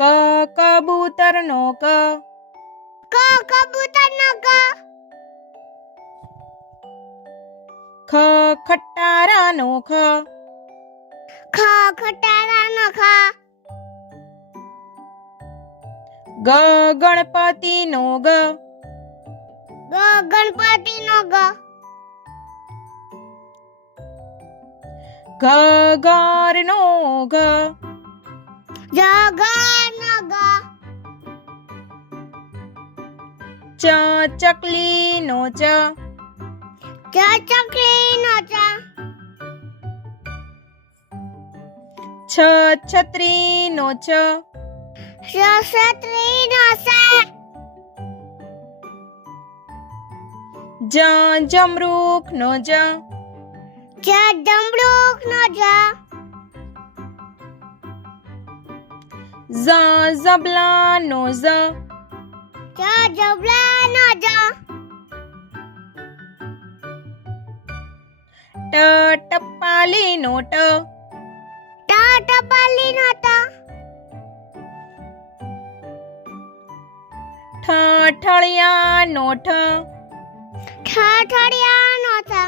ક કબૂતરનો ક. કબૂતરનો ક. ખ ખટારાનો ખ. ખટારાનો ખ. ગ ગણપતિનો ગ. ગણપતિનો ગ. ઘ ઘરનો ઘ. ઘરનો ઘ. ચ ચકલીનો ચ. ચકલીનો ચ. છ છત્રીનો છ. છત્રીનો છ. જ જમરૂખનો જ. જમરૂખનો જ. ઝ ઝબલાનો ઝ. ઝબલાનો જ. ટ ટપાલીનો ટ. ટપાલીનો ટ. ઠ ઠળિયાનો ઠ. ઠઠડિયાનો ઠ.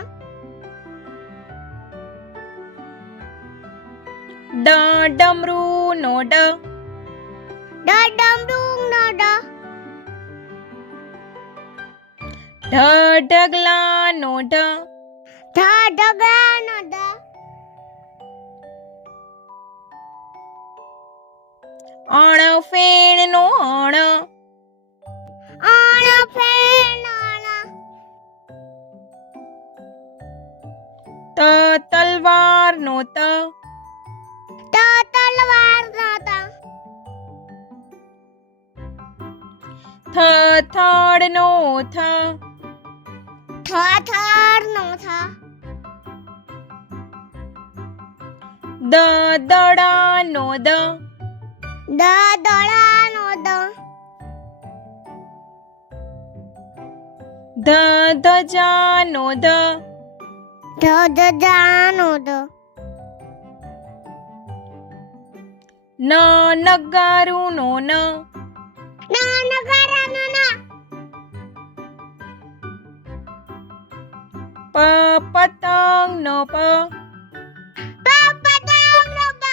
ડ ડમરૂનો ડ. ડમરૂનો ડ. ઢ ઢગલાનો ઢ. ઢગલાનો ઢ. અણ ફેણનો અણ. ફેણનો અણ. ત તલવારનો ત. તલવારનો ત. થ થડનો થ. થરનો થ. દ દડાનો દ. દડાનો દ. ધ ધજાનો ધ. ધજાનો દ. ન નગારુનો ન. નગારાનો ન. પ પતંગનો પ. પતંગનો પ.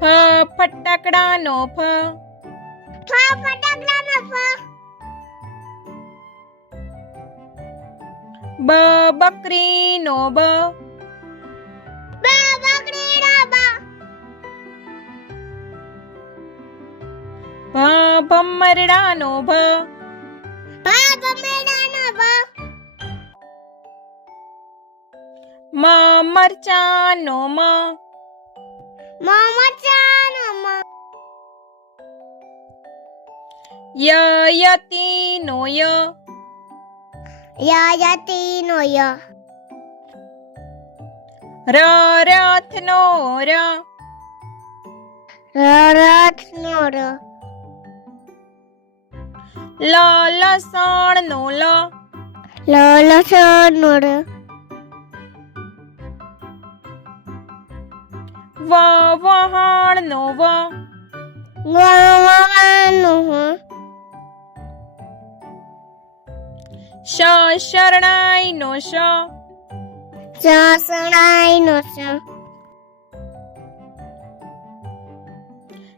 ફ ફટાકડાનો ફ. ફટાકડાનો ફ. બ બકરીનો બ. બકરીનો બ. ભ ભમરડાનો ભ. ભમરડાનો ભ. મ મરચાનો મ. મરચાનો મ. ય યતીનો ય. યતીનો ય. ર રથનો ર. રથનો ર. લ લસણનો લ. લસણનો ર. વ વહાણનો વ. વવાનો હ. શ શરણાઈનો શ. સસણાઈનો સ.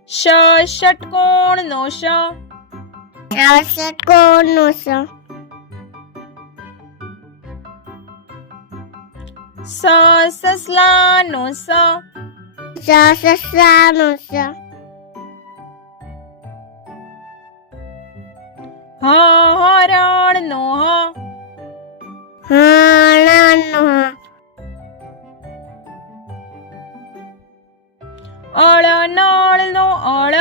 શ ષટકોણનો શ. ષટકોણનો સ. સ સસલાનો સ. સસલાનો સ. હ હરણનો હ. હરણનો હ. અળ નળનો અળ.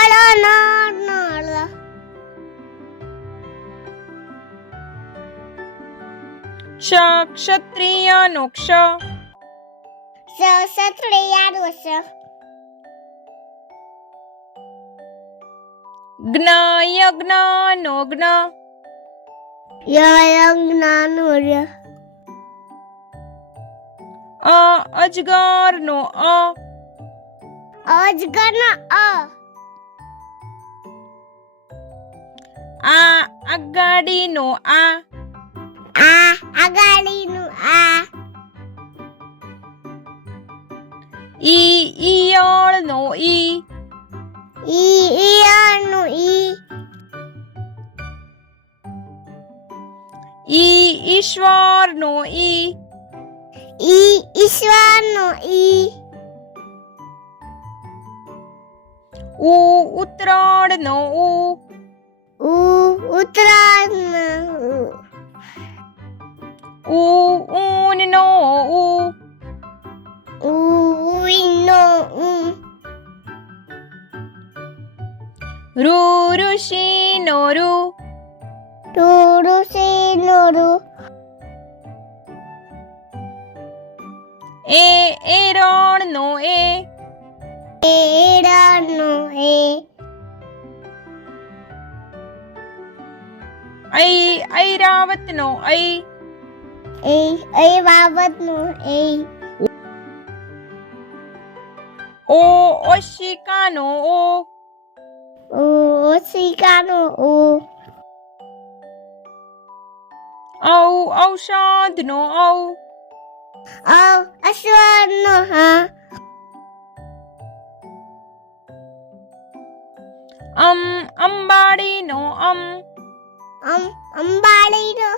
અળનો અળ. ક્ષ ક્ષત્રિયનો ક્ષ. ક્ષત્રિયનો ક્ષ. જ્ઞ યજ્ઞનો જ્ઞ. યજ્ઞનો ય. અજગર નો અ. અજગર નો અ. આગાડી નો આ. આગાડી નું આ. ઈયળ નો ઈ. ઈયળ નું ઈ. ઈશ્વર નો ઈ. ઈશ્વર નો ઈ. ઉત્તરાયણ નો ઉ. ઉત્તરાયણ નો ઊન નો ઉ. નો ઋષિ નો ઋ. ઋષિ નો ઋ. એરણ નો એ. એરણ નો એ. ઐરાવત નો ઐ. ઐરાવત નો એ. ઓશિકા નો ઓ. ઓશિકા નો ઓ. ઔષધ નો ઔ. અશ્વર નો હા. અંબાડી નો અમ. અંબાડી નો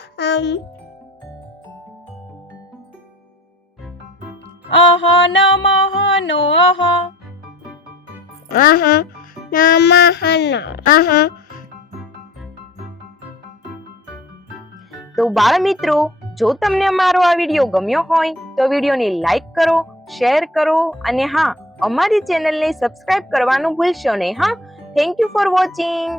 અહ નમઃ નો અહ. નમઃ નો અહ. તો બાળ મિત્રો, જો તમને અમારો આ વિડીયો ગમ્યો હોય તો વિડીયોને લાઈક કરો, શેર કરો અને હા, અમારી ચેનલને સબસ્ક્રાઇબ કરવાનું ભૂલશો નહીં. હા, થેન્ક યુ ફોર વોચિંગ.